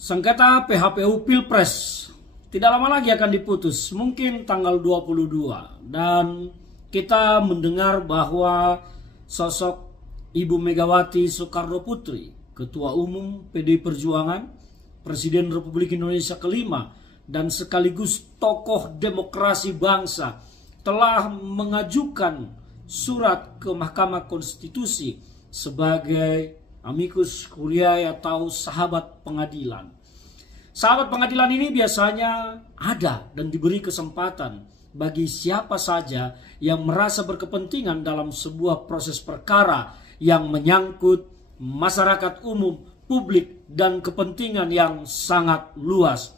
Sengketa PHPU Pilpres tidak lama lagi akan diputus, mungkin tanggal 22. Dan kita mendengar bahwa sosok Ibu Megawati Soekarno Putri, Ketua Umum PDI Perjuangan, Presiden Republik Indonesia kelima, dan sekaligus tokoh demokrasi bangsa, telah mengajukan surat ke Mahkamah Konstitusi sebagai amicus curiae atau sahabat pengadilan. Sahabat pengadilan ini biasanya ada dan diberi kesempatan bagi siapa saja yang merasa berkepentingan dalam sebuah proses perkara yang menyangkut masyarakat umum, publik, dan kepentingan yang sangat luas.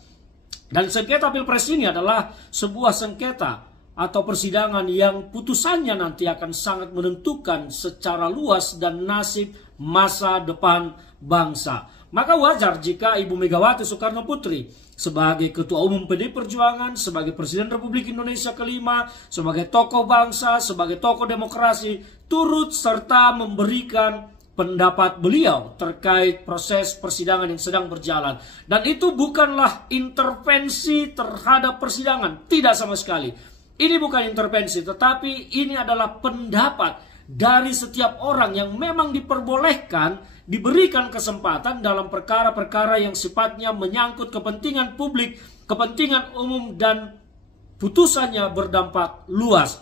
Dan sengketa Pilpres ini adalah sebuah sengketa atau persidangan yang putusannya nanti akan sangat menentukan secara luas dan nasib masa depan bangsa. Maka wajar jika Ibu Megawati Soekarno Putri sebagai Ketua Umum PDI Perjuangan, sebagai Presiden Republik Indonesia kelima, sebagai tokoh bangsa, sebagai tokoh demokrasi, turut serta memberikan pendapat beliau terkait proses persidangan yang sedang berjalan. Dan itu bukanlah intervensi terhadap persidangan, tidak sama sekali. Ini bukan intervensi, tetapi ini adalah pendapat dari setiap orang yang memang diperbolehkan, diberikan kesempatan dalam perkara-perkara yang sifatnya menyangkut kepentingan publik, kepentingan umum, dan putusannya berdampak luas.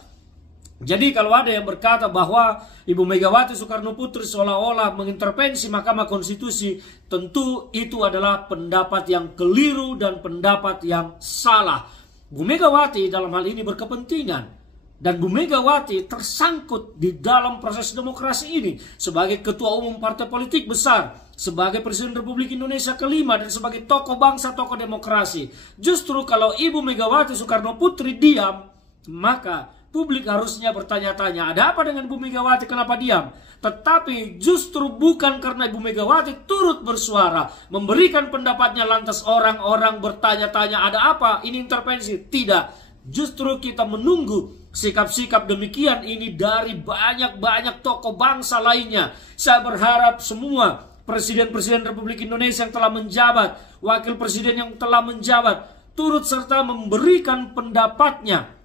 Jadi kalau ada yang berkata bahwa Ibu Megawati Soekarno Putri seolah-olah mengintervensi Mahkamah Konstitusi, tentu itu adalah pendapat yang keliru dan pendapat yang salah. Bu Megawati dalam hal ini berkepentingan. Dan Bu Megawati tersangkut di dalam proses demokrasi ini sebagai Ketua Umum partai politik besar, sebagai Presiden Republik Indonesia kelima, dan sebagai tokoh bangsa, tokoh demokrasi. Justru kalau Ibu Megawati Soekarno Putri diam, maka publik harusnya bertanya-tanya, ada apa dengan Bu Megawati, kenapa diam? Tetapi justru bukan karena Ibu Megawati turut bersuara, memberikan pendapatnya, lantas orang-orang bertanya-tanya, ada apa, ini intervensi? Tidak. Justru kita menunggu sikap-sikap demikian ini dari banyak-banyak tokoh bangsa lainnya. Saya berharap semua presiden-presiden Republik Indonesia yang telah menjabat, wakil presiden yang telah menjabat, turut serta memberikan pendapatnya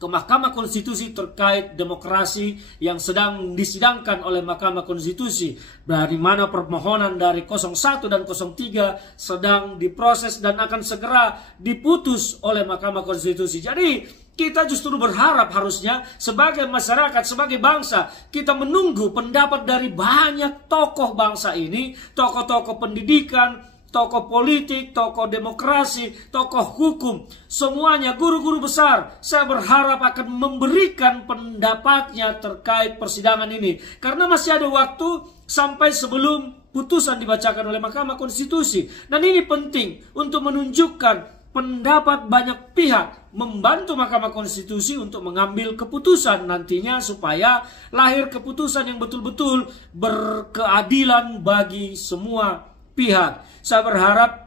ke Mahkamah Konstitusi terkait demokrasi yang sedang disidangkan oleh Mahkamah Konstitusi, dari mana permohonan dari 01 dan 03 sedang diproses dan akan segera diputus oleh Mahkamah Konstitusi. Jadi kita justru berharap harusnya sebagai masyarakat, sebagai bangsa, kita menunggu pendapat dari banyak tokoh bangsa ini, tokoh-tokoh pendidikan, tokoh politik, tokoh demokrasi, tokoh hukum, semuanya guru-guru besar. Saya berharap akan memberikan pendapatnya terkait persidangan ini. Karena masih ada waktu sampai sebelum putusan dibacakan oleh Mahkamah Konstitusi. Dan ini penting untuk menunjukkan pendapat banyak pihak, membantu Mahkamah Konstitusi untuk mengambil keputusan nantinya supaya lahir keputusan yang betul-betul berkeadilan bagi semua pihak. Saya berharap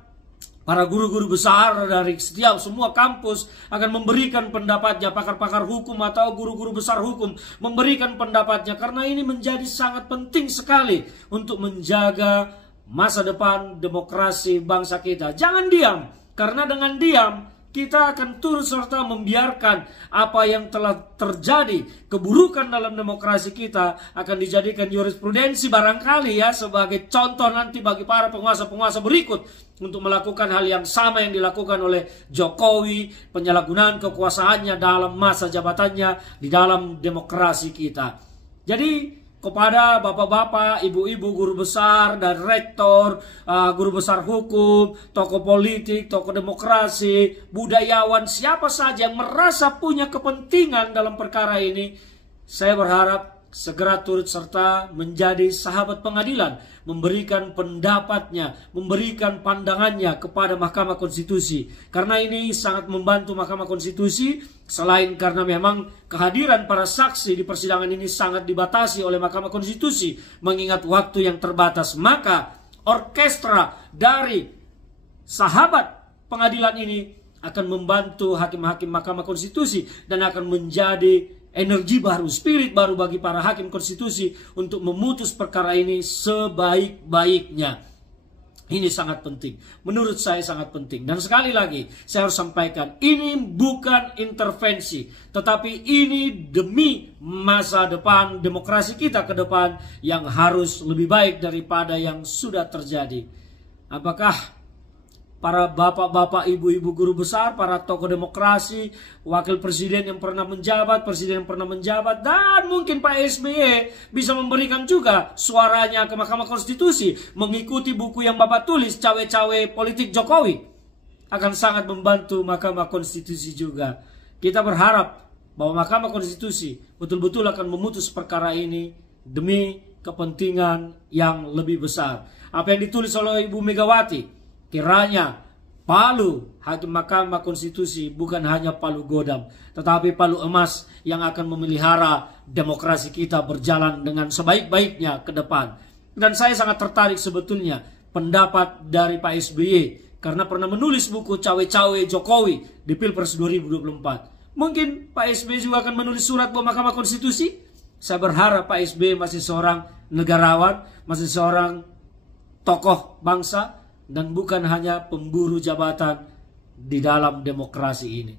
para guru-guru besar dari setiap semua kampus akan memberikan pendapatnya, pakar-pakar hukum atau guru-guru besar hukum memberikan pendapatnya, karena ini menjadi sangat penting sekali untuk menjaga masa depan demokrasi bangsa kita. Jangan diam, karena dengan diam kita akan turut serta membiarkan apa yang telah terjadi, keburukan dalam demokrasi kita akan dijadikan jurisprudensi barangkali ya, sebagai contoh nanti bagi para penguasa-penguasa berikut untuk melakukan hal yang sama yang dilakukan oleh Jokowi, penyalahgunaan kekuasaannya dalam masa jabatannya di dalam demokrasi kita. Jadi kepada bapak-bapak, ibu-ibu, guru besar dan rektor, guru besar hukum, tokoh politik, tokoh demokrasi, budayawan, siapa saja yang merasa punya kepentingan dalam perkara ini, saya berharap segera turut serta menjadi sahabat pengadilan, memberikan pendapatnya, memberikan pandangannya kepada Mahkamah Konstitusi. Karena ini sangat membantu Mahkamah Konstitusi, selain karena memang kehadiran para saksi di persidangan ini sangat dibatasi oleh Mahkamah Konstitusi, mengingat waktu yang terbatas. Maka orkestra dari sahabat pengadilan ini akan membantu hakim-hakim Mahkamah Konstitusi dan akan menjadi energi baru, spirit baru bagi para hakim konstitusi untuk memutus perkara ini sebaik-baiknya. Ini sangat penting. Menurut saya sangat penting. Dan sekali lagi, saya harus sampaikan, ini bukan intervensi. Tetapi ini demi masa depan demokrasi kita ke depan yang harus lebih baik daripada yang sudah terjadi. Apakah para bapak-bapak, ibu-ibu guru besar, para tokoh demokrasi, wakil presiden yang pernah menjabat, presiden yang pernah menjabat, dan mungkin Pak SBY bisa memberikan juga suaranya ke Mahkamah Konstitusi, mengikuti buku yang Bapak tulis, Cawe-Cawe Politik Jokowi, akan sangat membantu Mahkamah Konstitusi juga. Kita berharap bahwa Mahkamah Konstitusi betul-betul akan memutus perkara ini demi kepentingan yang lebih besar. Apa yang ditulis oleh Ibu Megawati, kiranya palu hakim Mahkamah Konstitusi bukan hanya palu godam, tetapi palu emas yang akan memelihara demokrasi kita berjalan dengan sebaik-baiknya ke depan. Dan saya sangat tertarik sebetulnya pendapat dari Pak SBY, karena pernah menulis buku Cawe-Cawe Jokowi di Pilpres 2024. Mungkin Pak SBY juga akan menulis surat buat Mahkamah Konstitusi. Saya berharap Pak SBY masih seorang negarawan, masih seorang tokoh bangsa, dan bukan hanya pemburu jabatan di dalam demokrasi ini.